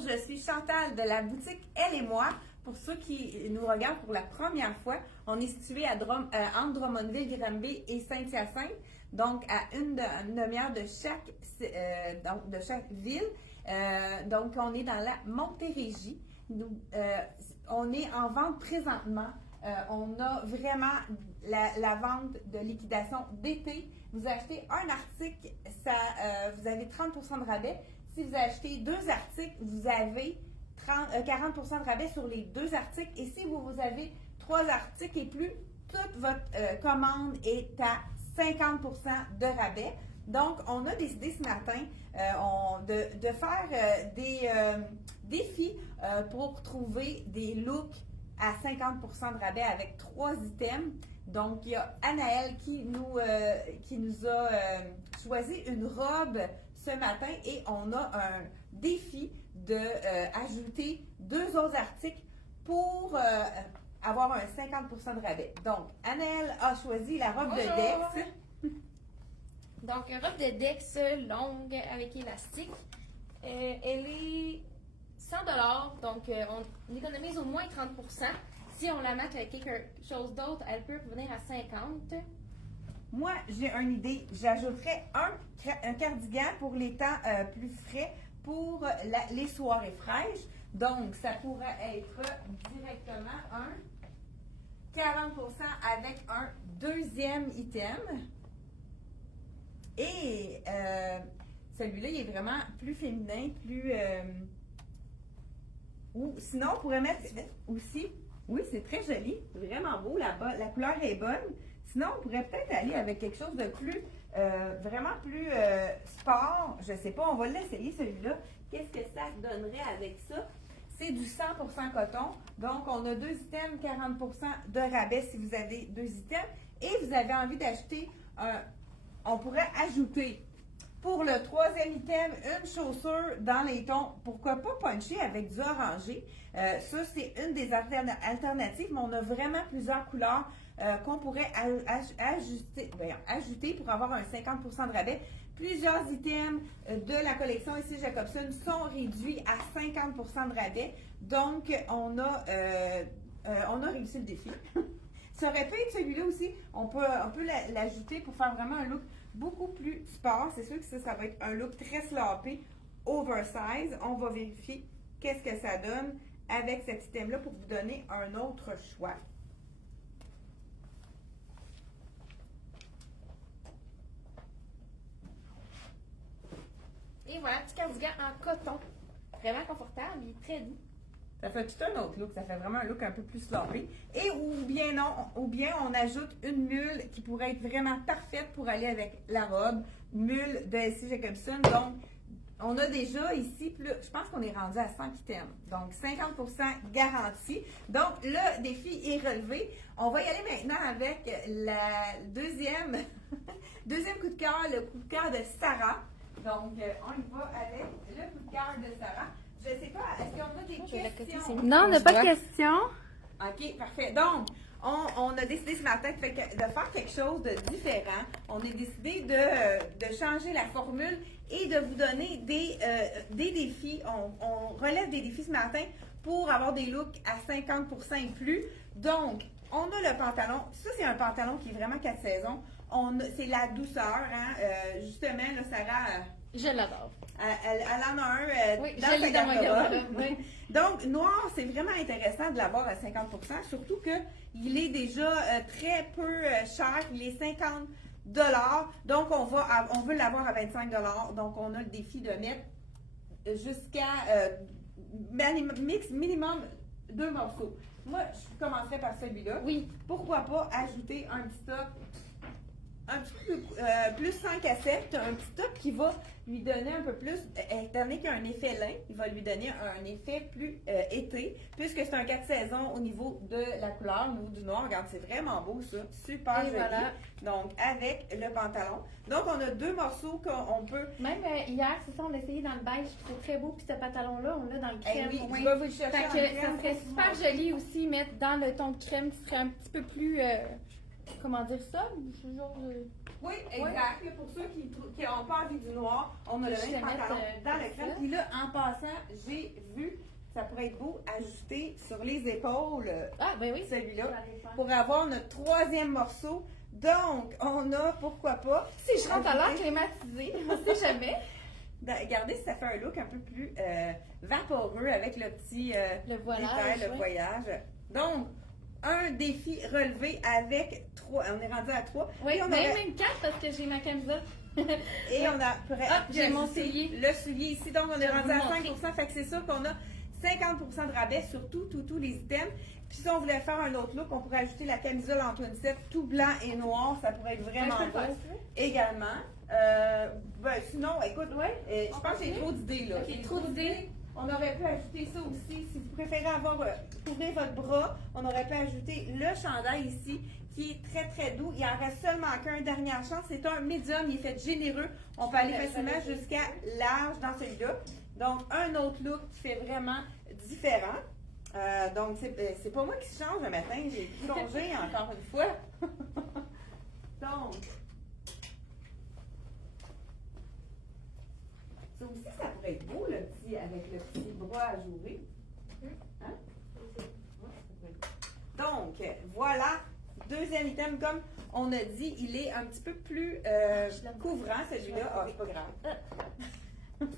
je suis Chantal de la boutique Elle et moi. Pour ceux qui nous regardent pour la première fois, on est situé entre Drummondville, Granby et Saint-Hyacinthe, donc à une demi-heure de chaque ville. Donc, on est dans la Montérégie. On est en vente présentement. On a vraiment la vente de liquidation d'été. Vous achetez un article, vous avez 30% de rabais. Si vous achetez 2 articles, vous avez 40% de rabais sur les 2 articles. Et si vous avez 3 articles et plus, toute votre commande est à 50% de rabais. Donc, on a décidé ce matin de faire des défis pour trouver des looks à 50% de rabais avec 3 items. Donc, il y a Anaëlle qui nous a choisi une robe ce matin et on a un défi d'ajouter 2 autres articles pour avoir un 50% de rabais. Donc, Anaëlle a choisi la robe de Dex. Donc, une robe de Dex longue avec élastique. Elle est 100 $, donc on économise au moins 30%. Si on la met avec quelque chose d'autre, elle peut revenir à 50. Moi, j'ai une idée. J'ajouterais un cardigan pour les temps plus frais pour les soirées fraîches. Donc, ça pourrait être directement un 40% avec un deuxième item. Et celui-là, il est vraiment plus féminin, plus... ou sinon, on pourrait mettre aussi... Oui, c'est très joli, vraiment beau, la couleur est bonne. Sinon, on pourrait peut-être aller avec quelque chose de plus, vraiment plus sport. Je sais pas, on va l'essayer celui-là. Qu'est-ce que ça donnerait avec ça? C'est du 100% coton. Donc, on a 2 items, 40% de rabais si vous avez 2 items. Et vous avez envie d'acheter on pourrait ajouter pour le 3e item une chaussure dans les tons, pourquoi pas puncher avec du orangé. Ça, c'est une des alternatives, mais on a vraiment plusieurs couleurs qu'on pourrait ajouter pour avoir un 50% de rabais. Plusieurs items de la collection ici Jacobson sont réduits à 50% de rabais. Donc, on a réussi le défi. Ça aurait pu être celui-là aussi. On peut l'ajouter pour faire vraiment un look beaucoup plus sport. C'est sûr que ça va être un look très sloppy, oversize. On va vérifier qu'est-ce que ça donne avec cet item-là pour vous donner un autre choix. Et voilà, petit cardigan en coton. Vraiment confortable, il est très doux. Ça fait tout un autre look, ça fait vraiment un look un peu plus sloppy. Et ou bien on ajoute une mule qui pourrait être vraiment parfaite pour aller avec la robe. Mule de S.C. Jacobson. Donc, on a déjà ici, je pense qu'on est rendu à 100 items. Donc, 50% garantie. Donc, le défi est relevé. On va y aller maintenant avec la deuxième coup de cœur, le coup de cœur de Sarah. Donc, on y va avec le coup de cœur de Sarah. Je ne sais pas, est-ce qu'on a des questions? Non, on n'a pas de questions. OK, parfait. Donc, on a décidé ce matin de faire quelque chose de différent. On a décidé de changer la formule et de vous donner des défis. On relève des défis ce matin pour avoir des looks à 50% et plus. Donc, on a le pantalon. Ça, c'est un pantalon qui est vraiment 4 saisons. C'est la douceur, hein. Justement, là, Sarah... Je l'adore. Elle en a un oui, dans sa garde-robe. Oui. Donc, noir, c'est vraiment intéressant de l'avoir à 50%, surtout qu'il est déjà très peu cher. Il est 50 $. Donc, on veut l'avoir à 25 $. Donc, on a le défi de mettre jusqu'à minimum 2 morceaux. Moi, je commencerai par celui-là. Oui. Pourquoi pas ajouter un petit top un petit peu plus sans cassette, un petit top qui va lui donner un peu plus, étant donné qu'il y a un effet lin, il va lui donner un effet plus été, puisque c'est un 4 saisons au niveau de la couleur, au niveau du noir. Regarde, c'est vraiment beau ça, super joli. Voilà. Donc, avec le pantalon. Donc, on a 2 morceaux qu'on peut... Même hier, c'est ça, on a essayé dans le beige, c'était très beau, puis ce pantalon-là, on l'a dans le crème. Oui, je vais vous le chercher ça serait super joli aussi, mettre dans le ton de crème qui serait un petit peu plus... comment dire ça? Toujours. Oui, exact. Là, pour ceux qui n'ont pas envie du noir, on a le Je même vais mettre, pantalon dans le crème. ça. Puis là, en passant, j'ai vu, ça pourrait être beau, ajouter sur les épaules Ah, ben oui. celui-là Je vais aller faire. pour avoir notre troisième morceau. Donc, on a, pourquoi pas, Si je rentre à l'air climatisé, on sait jamais. regardez si ça fait un look un peu plus vaporeux avec le petit Le voilage, détail, le ouais. voyage. Donc, un défi relevé avec 3. On est rendu à 3. Oui, Et on ben aurait- même 4 parce que j'ai ma camisole. Et on a j'ai mon ajouté soulier. le soulier ici. Donc, on est Je vais rendu à vous montrer. 5%. Fait que c'est sûr qu'on a 50% de rabais sur tous les items. Puis si on voulait faire un autre look, on pourrait ajouter la camisole Antoine 7 tout blanc et noir. Ça pourrait être vraiment Ben, je peux le beau. faire, Également. Sinon, écoute, Ouais. je pense que j'ai trop d'idées là. Ok, J'ai trop d'idées. On aurait pu ajouter ça aussi. Si vous préférez avoir couvrir votre bras, on aurait pu ajouter le chandail ici qui est très très doux. Il en reste seulement qu'un dernière chance. C'est un médium, il est fait généreux. On peut aller facilement jusqu'à large dans celui-là. Donc un autre look qui fait vraiment différent. Donc c'est pas moi qui change le matin, j'ai plongé encore une fois. Donc ça aussi, ça pourrait être beau, avec le petit bras ajouré. Hein? Donc, voilà. Deuxième item, comme on a dit, il est un petit peu plus couvrant, celui-là. Ah, c'est pas grave.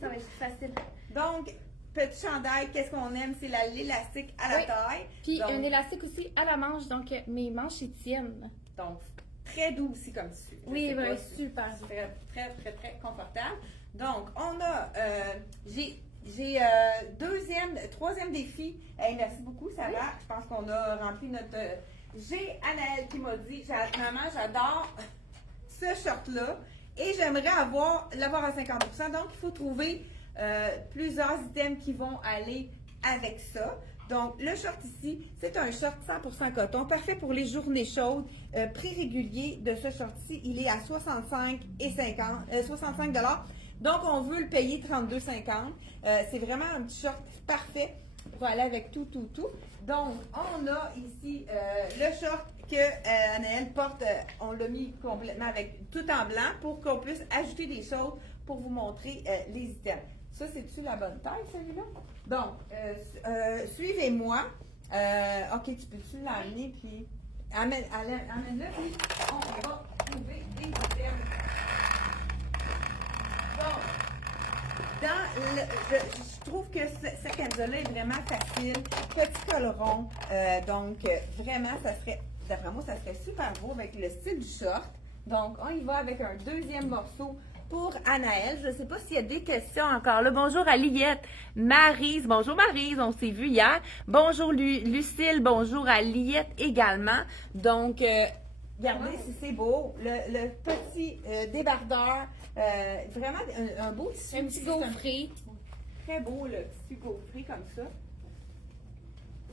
Ça va être facile. Donc, petit chandail, qu'est-ce qu'on aime? C'est l'élastique à la Oui. taille. Puis Donc, un élastique aussi à la manche, donc mes manches y tiennent. donc, très doux aussi comme tissu. Je Oui, sais ben, pas si- super. Très, très, très, très confortable. Donc, on a, j'ai troisième défi. Hey, merci beaucoup, ça va. Je pense qu'on a rempli notre. J'ai Anaëlle qui m'a dit, maman, j'adore ce short-là et j'aimerais l'avoir à 50%. Donc, il faut trouver plusieurs items qui vont aller avec ça. Donc, le short ici, c'est un short 100% coton, parfait pour les journées chaudes. Prix régulier de ce short-ci, il est à 65 $. Donc, on veut le payer 32,50. C'est vraiment un petit short parfait pour aller avec tout. Donc, on a ici le short que Anaëlle porte. On l'a mis complètement avec tout en blanc pour qu'on puisse ajouter des choses pour vous montrer les items. Ça, c'est-tu la bonne taille, celui-là? Donc, suivez-moi. OK, tu peux-tu l'amener, puis amène-le, puis on va trouver des items. Donc, je trouve que cette camisole-là est vraiment facile. Petit coloron. Donc, vraiment, d'après moi, ça serait super beau avec le style du short. Donc, on y va avec un deuxième morceau pour Anaëlle. Je ne sais pas s'il y a des questions encore là. Bonjour à Liette, Maryse. Bonjour Maryse, on s'est vu hier. Bonjour Lucille, bonjour à Liette également. Donc, regardez si c'est beau. Le petit débardeur, vraiment un beau tissu. Un petit gaufré. Très beau, le tissu gaufré comme ça.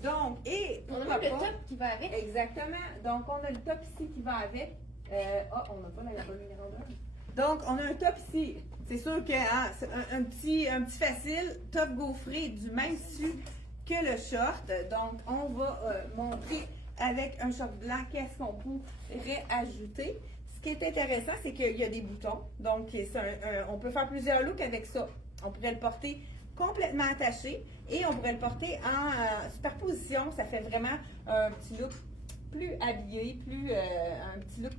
Donc, et On a pourquoi même le pas- top qui va avec. Exactement. Donc, on a le top ici qui va avec. On n'a pas la bonne numéro 1. Donc, on a un top ici. C'est sûr que c'est un petit facile, top gaufré du même tissu que le short. Donc, on va montrer avec un short blanc qu'est-ce qu'on pourrait ajouter. Ce qui est intéressant, c'est qu'il y a des boutons. Donc, on peut faire plusieurs looks avec ça. On pourrait le porter complètement attaché et on pourrait le porter en superposition. Ça fait vraiment un petit look plus habillé, un petit look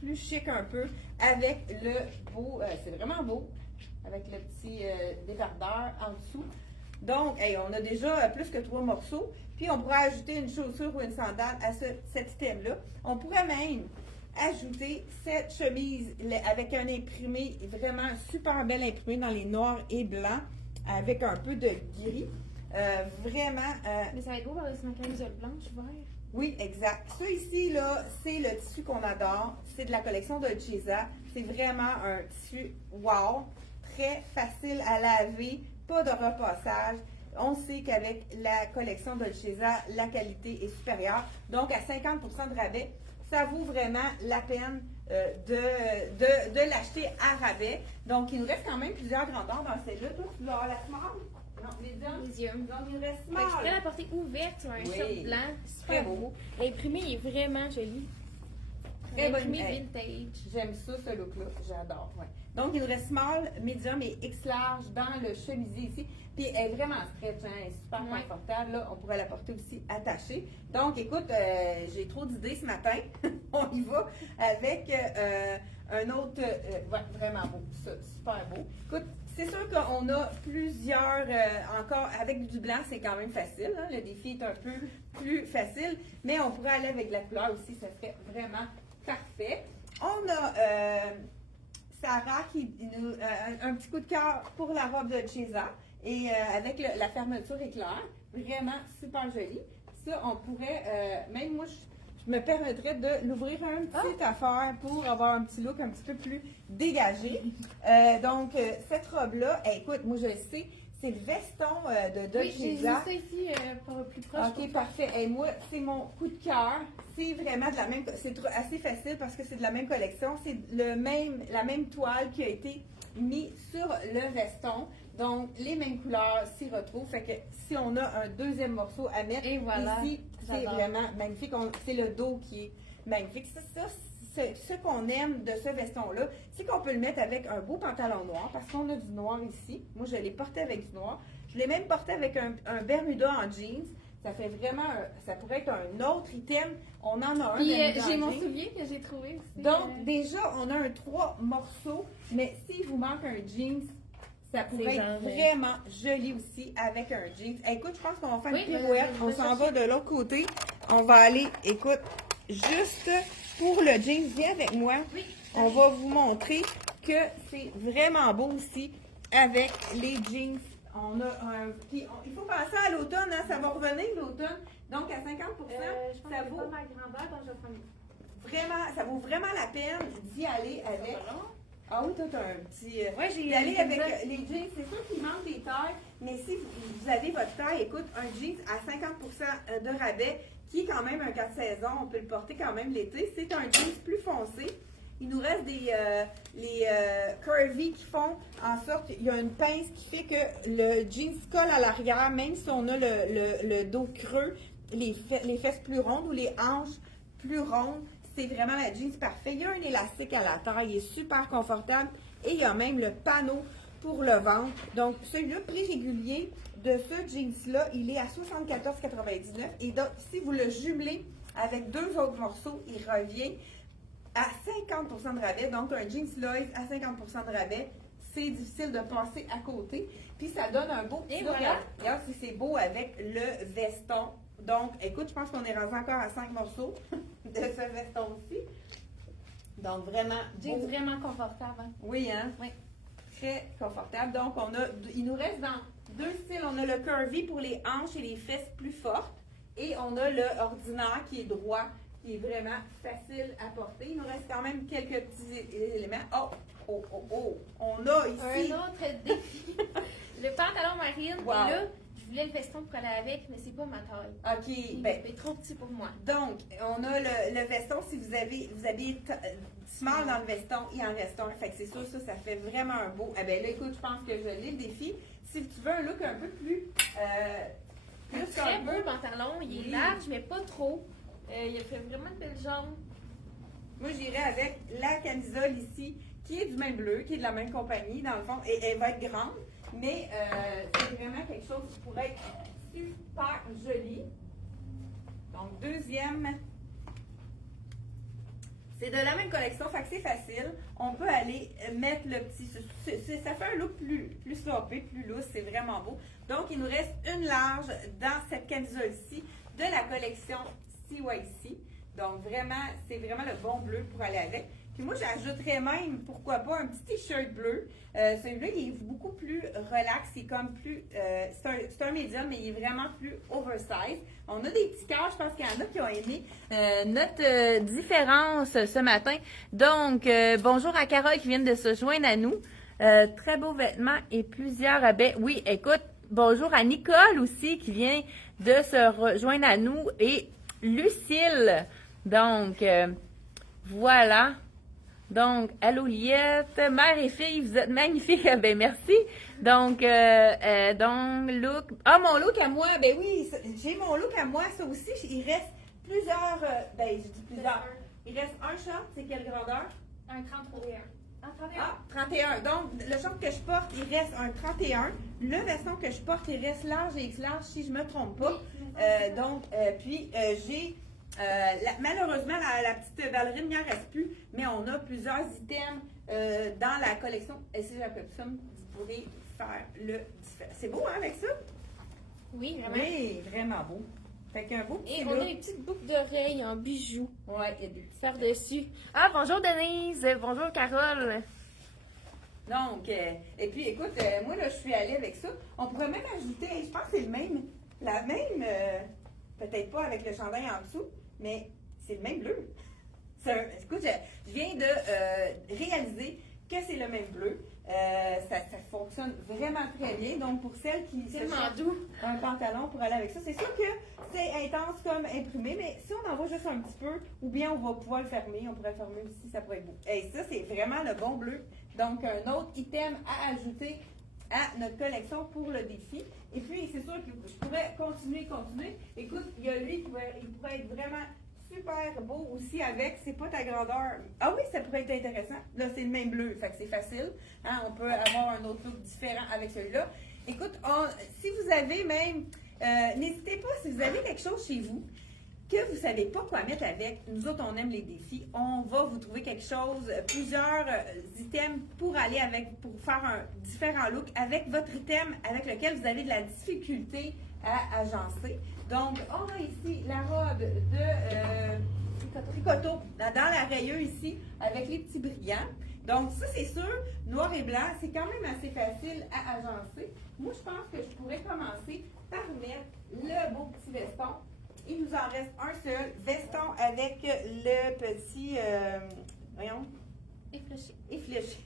plus chic un peu avec le beau, c'est vraiment beau, avec le petit débardeur en dessous. Donc, on a déjà plus que 3 morceaux. Puis, on pourrait ajouter une chaussure ou une sandale à cet item-là. On pourrait même ajouter cette chemise avec un imprimé, vraiment super belle imprimé dans les noirs et blancs, avec un peu de gris. Vraiment, Mais ça va être beau par-dessus ma camisole blanche, vert. oui, exact. Ça ici, là, c'est le tissu qu'on adore. C'est de la collection de Chesa. C'est vraiment un tissu wow, très facile à laver, pas de repassage. On sait qu'avec la collection de Chesa, la qualité est supérieure. Donc, à 50% de rabais, ça vaut vraiment la peine de l'acheter à rabais. Donc, il nous reste quand même plusieurs grandeurs dans celle-là. Toi, tu l'as la small? Non, médium. Médium. Donc, il nous reste Fait que je small. pourrais la porter ouverte sur un Oui. short blanc. Très Super beau. beau. L'imprimé est vraiment joli. Très bonne imprimé hey, vintage. j'aime ça, ce look-là. J'adore. Ouais. Donc, il nous reste small, medium et X large dans le chemisier ici. Puis, elle est vraiment stretch, hein? Elle est super confortable. Là, on pourrait la porter aussi attachée. Donc, écoute, j'ai trop d'idées ce matin. On y va avec un autre, ouais, vraiment beau. Ça, super beau. Écoute, c'est sûr qu'on a plusieurs, encore, avec du blanc, c'est quand même facile. Hein? Le défi est un peu plus facile. Mais on pourrait aller avec la couleur aussi. Ça serait vraiment parfait. On a Sarah qui nous un petit coup de cœur pour la robe de Chesa et avec la fermeture éclair, vraiment super jolie. Ça, on pourrait, même moi, je me permettrais de l'ouvrir un petit affaire pour avoir un petit look un petit peu plus dégagé. Donc, cette robe-là, écoute, moi je le sais, c'est le veston de Oui, j'ai vu Chesa. ça ici pour plus proche. Ok, parfait. Et moi, c'est mon coup de cœur. C'est vraiment de la même. C'est assez facile parce que c'est de la même collection. C'est la même toile qui a été mise sur le veston. Donc, les mêmes couleurs s'y retrouvent. Fait que si on a un deuxième morceau à mettre Et voilà, ici, c'est vraiment magnifique. C'est le dos qui est magnifique. Ce qu'on aime de ce veston-là, c'est qu'on peut le mettre avec un beau pantalon noir parce qu'on a du noir ici. Moi, je l'ai porté avec du noir. Je l'ai même porté avec un Bermuda en jeans. Ça fait vraiment, ça pourrait être un autre item. On en a un. Puis Bermuda j'ai en mon jeans. soulier que j'ai trouvé aussi. Donc, déjà, on a un 3 morceaux. Mais s'il vous manque un jeans, ça pourrait être vraiment joli aussi avec un jeans. Écoute, je pense qu'on va faire une pirouette. On s'en va de l'autre côté. On va aller, écoute, juste pour le jeans. Viens avec moi. Oui. On va vous montrer que c'est vraiment beau aussi avec les jeans. On a un. Puis il faut penser à l'automne, hein, ça va revenir l'automne. Donc à 50%, je pense ça que vaut pas ma grandeur, donc je vais prendre. vraiment, ça vaut vraiment la peine d'y aller avec. Ah oui, toi, t'as un petit. Ouais, j'ai d'y aller avec les jeans. C'est sûr qu'il manque des tailles, mais si vous avez votre taille, écoute, un jeans à 50% de rabais, qui est quand même un 4 saisons, on peut le porter quand même l'été. C'est un jeans plus foncé. Il nous reste les curvy qui font en sorte, il y a une pince qui fait que le jeans colle à l'arrière, même si on a le dos creux, les fesses plus rondes ou les hanches plus rondes. C'est vraiment la jeans parfait. Il y a un élastique à la taille, il est super confortable et il y a même le panneau pour le ventre. Donc, celui-là, prix régulier de ce jeans-là, il est à 74,99 et donc, si vous le jumelez avec deux autres morceaux, il revient à 50% de rabais. Donc, un jeans Loïs à 50% de rabais, c'est difficile de passer à côté. Puis, ça donne un beau petit look. Regarde si c'est beau avec le veston. Donc, écoute, je pense qu'on est rendu encore à 5 morceaux de ce veston-ci. Donc, vraiment Jeans vraiment confortable. Hein? Oui, hein? Oui. Très confortable. Donc, il nous reste dans deux styles. On a le curvy pour les hanches et les fesses plus fortes. Et on a le ordinaire qui est droit, qui est vraiment facile à porter. Il nous reste quand même quelques petits éléments. Oh! On a ici... Un autre défi. Le pantalon marine. Wow. Et là, je voulais le veston pour aller avec, mais c'est pas ma taille. OK. Il Ben, est trop petit pour moi. donc, on a le veston. Si vous avez small dans le veston et en veston. Fait que c'est sûr, ça fait vraiment un beau... Eh bien là, écoute, je pense que je l'ai le défi. Si tu veux un look un peu plus... Un très beau pantalon. Il est large, mais pas trop. Il a fait vraiment de belles jambes. Moi, j'irais avec la camisole ici, qui est du même bleu, qui est de la même compagnie, dans le fond. Et elle va être grande, mais c'est vraiment quelque chose qui pourrait être super joli. Donc, deuxième. C'est de la même collection, fait que c'est facile. On peut aller mettre le petit... Ça fait un look plus slopé, plus loose, c'est vraiment beau. Donc, il nous reste une large dans cette camisole-ci de la collection CYC. Donc, vraiment, c'est vraiment le bon bleu pour aller avec. Puis moi, j'ajouterais même, pourquoi pas, un petit t-shirt bleu. Celui-là, il est beaucoup plus relax. C'est comme plus... c'est un médium, mais il est vraiment plus oversize. On a des petits cœurs. Je pense qu'il y en a qui ont aimé notre différence ce matin. Donc, bonjour à Carole qui vient de se joindre à nous. Très beaux vêtements et plusieurs rabais. Oui, écoute, bonjour à Nicole aussi qui vient de se rejoindre à nous. Et Lucille. Donc, voilà. Donc, allô Liette, mère et fille, vous êtes magnifiques. Ben merci. Donc, look. Ah, mon look à moi, ben oui, j'ai mon look à moi, ça aussi. Il reste plusieurs, je dis plusieurs. Il reste un short, c'est quelle grandeur? Un 31. Un 31. Ah, 31. Donc, le short que je porte, il reste un 31. Le veston que je porte, il reste large et X large, si je ne me trompe pas. Oui, J'ai, malheureusement, la petite ballerine, il n'y en reste plus, mais on a plusieurs items dans la collection. Et si j'appelle ça, vous pourrez faire le différent. C'est beau, hein, avec ça? Oui, vraiment. Oui, vraiment beau. Fait qu'un beau petit Et on a les petites boucles d'oreilles en bijoux. Ouais, il y a des petits. Par-dessus. Ah, bonjour Denise. Bonjour Carole. Donc, et puis écoute, moi là, je suis allée avec ça. On pourrait même ajouter, je pense que c'est le même, la même, peut-être pas avec le chandail en dessous, mais c'est le même bleu. Écoute, je viens de réaliser que c'est le même bleu. Ça fonctionne vraiment très bien. Donc, pour celles qui se cherchent doux. un pantalon pour aller avec ça, c'est sûr que c'est intense comme imprimé, mais si on en voit juste un petit peu, ou bien on va pouvoir le fermer, on pourrait le fermer aussi, ça pourrait être beau. Et ça, c'est vraiment le bon bleu. Donc, un autre item à ajouter à notre collection pour le défi. Et puis, c'est sûr que je pourrais continuer. Écoute, il y a lui, il pourrait être vraiment super beau aussi avec, c'est pas ta grandeur. Ah oui, ça pourrait être intéressant. Là, c'est le même bleu, fait que c'est facile. Hein, on peut avoir un autre look différent avec celui-là. Écoute, si vous avez même, n'hésitez pas, si vous avez quelque chose chez vous que vous ne savez pas quoi mettre avec, nous autres, on aime les défis. On va vous trouver quelque chose, plusieurs items pour aller avec, pour faire un différent look avec votre item avec lequel vous avez de la difficulté à agencer. Donc, on a ici la robe de tricoto dans la rayeuse ici avec les petits brillants. Donc, ça, c'est sûr, noir et blanc, c'est quand même assez facile à agencer. Moi, je pense que je pourrais commencer par mettre le beau petit veston. Il nous en reste un seul, veston avec le petit, voyons, effléché.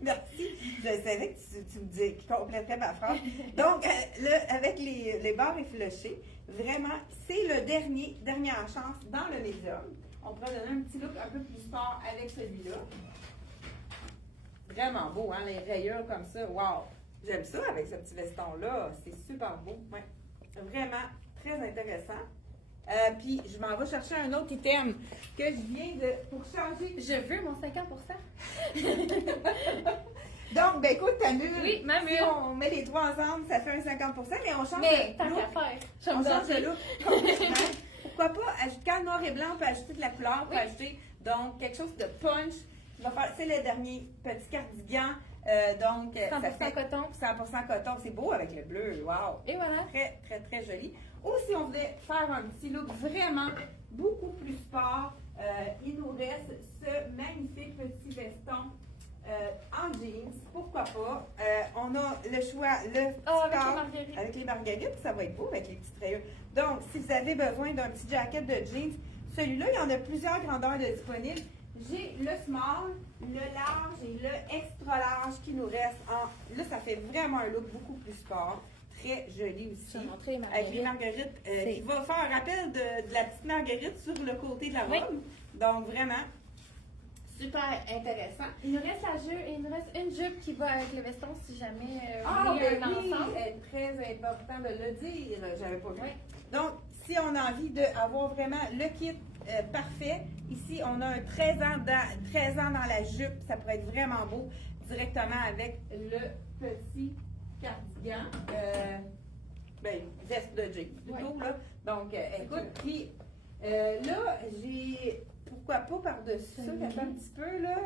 Merci. Je savais que tu me disais, qui complétait ma phrase. Donc, avec les barres effléchées, vraiment, c'est le dernière chance dans le médium. On pourrait donner un petit look un peu plus sport avec celui-là. Vraiment beau, hein, les rayures comme ça. Wow! J'aime ça avec ce petit veston-là. C'est super beau. Ouais. Vraiment très intéressant. Puis, je m'en vais chercher un autre item que je viens pour changer. Je veux mon 50%. Donc, ben écoute, t'annules. Oui, même si on met les trois ensemble, ça fait un 50%, mais on change Mais de tant look. qu'à faire. On change de look complètement. Pourquoi pas, quand noir et blanc, on peut ajouter de la couleur, on peut ajouter donc quelque chose de punch. C'est le dernier petit cardigan. Donc, 100% ça fait coton. 100% coton. C'est beau avec le bleu. Wow! Et voilà. Très, très, très joli. Ou si on voulait faire un petit look vraiment beaucoup plus sport, il nous reste ce magnifique petit veston en jeans. Pourquoi pas? On a le choix, le petit avec les corps, marguerites. avec les marguerites, ça va être beau avec les petites rayures. Donc, si vous avez besoin d'un petit jacket de jeans, celui-là, il y en a plusieurs grandeurs de disponibles. J'ai le small, le large et le extra large qui nous reste en. Là, ça fait vraiment un look beaucoup plus sport. Très joli aussi. Avec les marguerites. Qui va faire un rappel de la petite marguerite sur le côté de la robe. Oui. Donc, vraiment, super intéressant. Il nous reste la jupe, il nous reste une jupe qui va avec le veston si jamais Ah, on est ben un oui, ensemble. très important de le dire. J'avais pas vu. Oui. Donc, si on a envie d'avoir vraiment le kit parfait, ici, on a un 13 ans dans la jupe. Ça pourrait être vraiment beau directement avec le petit cardigan. Veste de jean, plutôt, là. Donc, écoute, puis là, j'ai. Pourquoi pas par-dessus ça, un petit peu, là?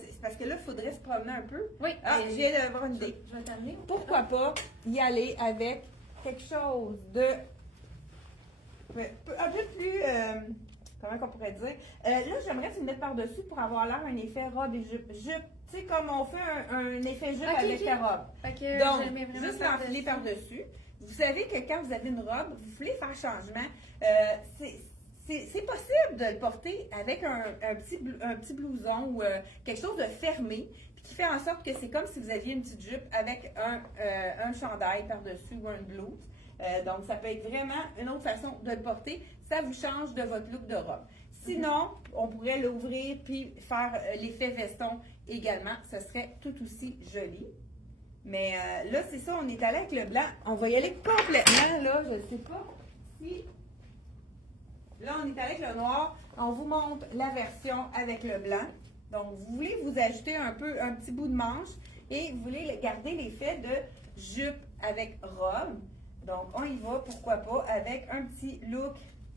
C'est parce que là, il faudrait se promener un peu. Oui. Ah, j'ai d'avoir une idée. Je vais t'amener. Pourquoi pas y aller avec quelque chose de un peu plus, comment qu'on pourrait dire? Là, j'aimerais que tu le mettes par-dessus pour avoir l'air un effet robe et jupe. Tu sais, comme on fait un effet jupe avec la robe. Fait que Donc, je mets vraiment juste l'enfiler par-dessus. Vous savez que quand vous avez une robe, vous voulez faire changement, c'est possible de le porter avec un petit blouson ou quelque chose de fermé, puis qui fait en sorte que c'est comme si vous aviez une petite jupe avec un chandail par-dessus ou un blouse. Donc, ça peut être vraiment une autre façon de le porter. Ça vous change de votre look de robe. Sinon, on pourrait l'ouvrir puis faire l'effet veston également. Ce serait tout aussi joli. Mais là, c'est ça, on est allé avec le blanc. On va y aller complètement, là. Je ne sais pas si Là, on est avec le noir. On vous montre la version avec le blanc. Donc, vous voulez vous ajouter un petit bout de manche et vous voulez garder l'effet de jupe avec robe. Donc, on y va, pourquoi pas, avec un petit look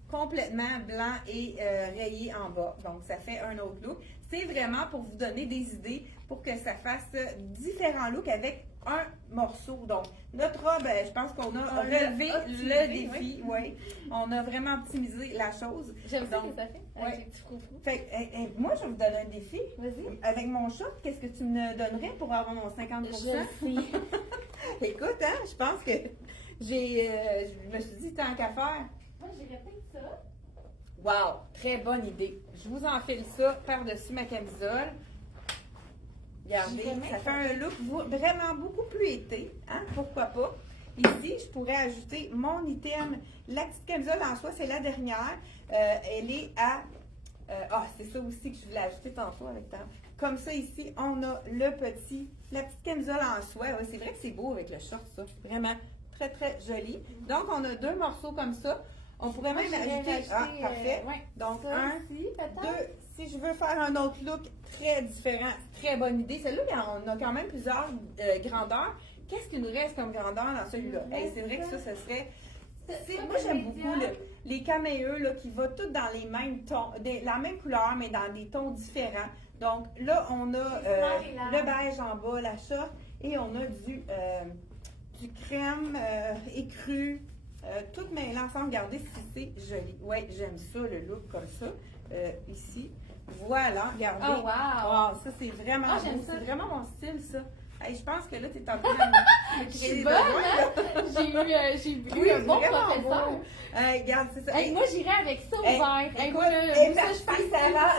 complètement blanc et rayé en bas. Donc, ça fait un autre look. C'est vraiment pour vous donner des idées pour que ça fasse différents looks avec un morceau. Donc, notre robe, je pense qu'on a relevé le défi. Oui. On a vraiment optimisé la chose. J'aime ça Donc, que ça fait. ouais. Avec les petits froufrous. Fait, moi, je vais vous donner un défi. Vas-y. Avec mon short, qu'est-ce que tu me donnerais pour avoir mon 50%? Je sais. Écoute, hein, je pense que je me suis dit, tant qu'à faire. Moi, j'irais peut-être ça. Wow, très bonne idée. Je vous enfile ça par-dessus ma camisole. Regardez, ça fait un look vraiment beaucoup plus été, hein? Pourquoi pas? Ici, je pourrais ajouter mon item. La petite camisole en soi, c'est la dernière. Elle est à... c'est ça aussi que je voulais ajouter tantôt avec ta... Comme ça, ici, on a la petite camisole en soie. Ouais, c'est vrai que c'est beau avec le short, ça. Vraiment très, très joli. Donc, on a 2 morceaux comme ça. On pourrait même ajouter... parfait. Donc, ça 1, aussi, 2. Si je veux faire un autre look très différent, très bonne idée. Celui-là, on a quand même plusieurs grandeurs. Qu'est-ce qu'il nous reste comme grandeur dans celui-là? Hey, c'est vrai que ça serait... Moi, j'aime beaucoup les caméeux là, qui vont tous dans les mêmes tons, la même couleur, mais dans des tons différents. Donc là, on a le beige en bas, la short, et on a du crème écru, tout mêlé ensemble. Regardez si c'est joli. Oui, j'aime ça, le look comme ça, ici. Voilà, regardez. Oh, wow! Ça, c'est vraiment j'aime beau. ça. C'est vraiment mon style, ça. Hey, je pense que là, tu es en train de me Je créer suis des bonne, besoins, là. j'ai eu un bon vraiment professeur. beau. Regarde, c'est ça. Hey, moi, j'irais avec ça au vert. Hey, Écoute, moi, est ça, je parti, fais Sarah.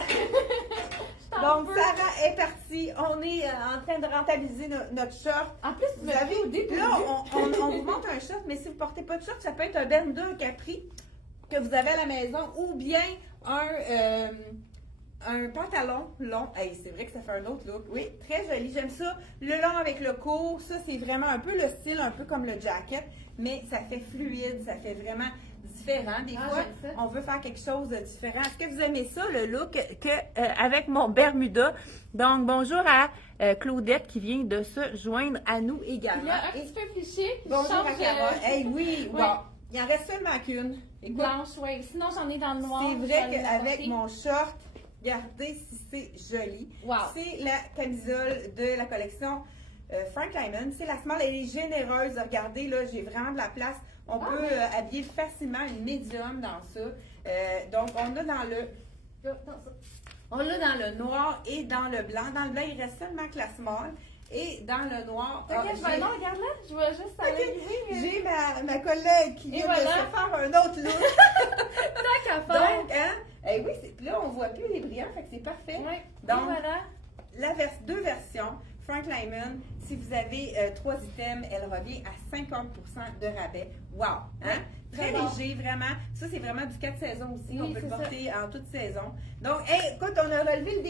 t'en Donc, veux. Sarah est partie. On est en train de rentabiliser notre short. En plus, tu Vous m'as avez, dit au début. là, on vous montre un short, mais si vous ne portez pas de short, ça peut être un Bermuda, un Capri que vous avez à la maison ou bien un pantalon long. Hey, c'est vrai que ça fait un autre look. Oui, très joli. J'aime ça. Le long avec le court, ça, c'est vraiment un peu le style, un peu comme le jacket, mais ça fait fluide, ça fait vraiment différent. Des fois, j'aime ça. on veut faire quelque chose de différent. Est-ce que vous aimez ça, le look avec mon Bermuda? Donc, bonjour à Claudette qui vient de se joindre à nous également. Il y a un petit peu fiché. Bonjour à Carole. Hey, oui, Ouais. bon. Il en reste seulement qu'une. Écoute, Blanche, oui. Sinon, j'en ai dans le noir. c'est je vais vrai aller qu'avec l'apporter. mon short, regardez si c'est joli. Wow. C'est la camisole de la collection Frank Lyman. C'est la small, elle est généreuse. Regardez, là, j'ai vraiment de la place. On peut habiller facilement une médium dans ça. Donc, on a dans le noir et dans le blanc. Dans le blanc, il reste seulement que la small. Et dans le noir, non, regarde là, je vais juste aller. j'ai ma collègue qui vient de se faire un autre look. Tant qu'à faire. Donc, hein? Eh oui, puis là, on voit plus les brillants, fait que c'est parfait. Ouais. Donc, Et voilà. deux versions. Frank Lyman, si vous avez 3 items, elle revient à 50% de rabais. Wow! Hein? Très léger, vraiment. Ça, c'est vraiment du 4 saisons aussi. Oui, On peut le c'est porter en toute saison. Donc, hey, écoute, on a relevé le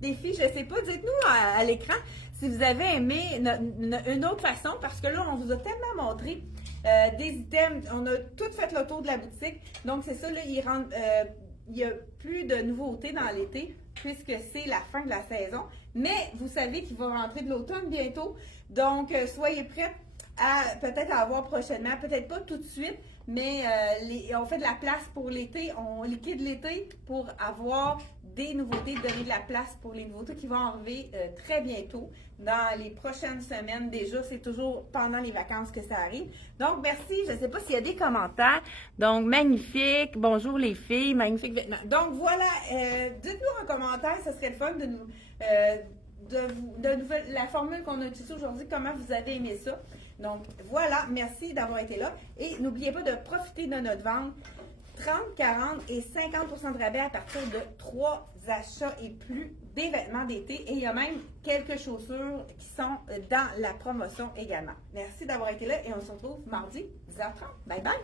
défi. Je ne sais pas, dites-nous à l'écran si vous avez aimé une autre façon, parce que là, on vous a tellement montré des items. On a tout fait le tour de la boutique. Donc, c'est ça, là, il y a plus de nouveautés dans l'été, puisque c'est la fin de la saison. Mais vous savez qu'il va rentrer de l'automne bientôt. Donc, soyez prêts à peut-être avoir prochainement, peut-être pas tout de suite, mais on fait de la place pour l'été, on liquide l'été pour avoir des nouveautés, donner de la place pour les nouveautés qui vont arriver très bientôt, dans les prochaines semaines déjà, c'est toujours pendant les vacances que ça arrive. Donc, merci, je ne sais pas s'il y a des commentaires. Donc, magnifique, bonjour les filles, magnifique vêtements. Donc, voilà, dites-nous en commentaire, ce serait le fun de nous... la formule qu'on a utilisée aujourd'hui, comment vous avez aimé ça. Donc, voilà, merci d'avoir été là. Et n'oubliez pas de profiter de notre vente 30, 40 et 50% de rabais à partir de 3 achats et plus des vêtements d'été. Et il y a même quelques chaussures qui sont dans la promotion également. Merci d'avoir été là et on se retrouve mardi 10h30. Bye bye!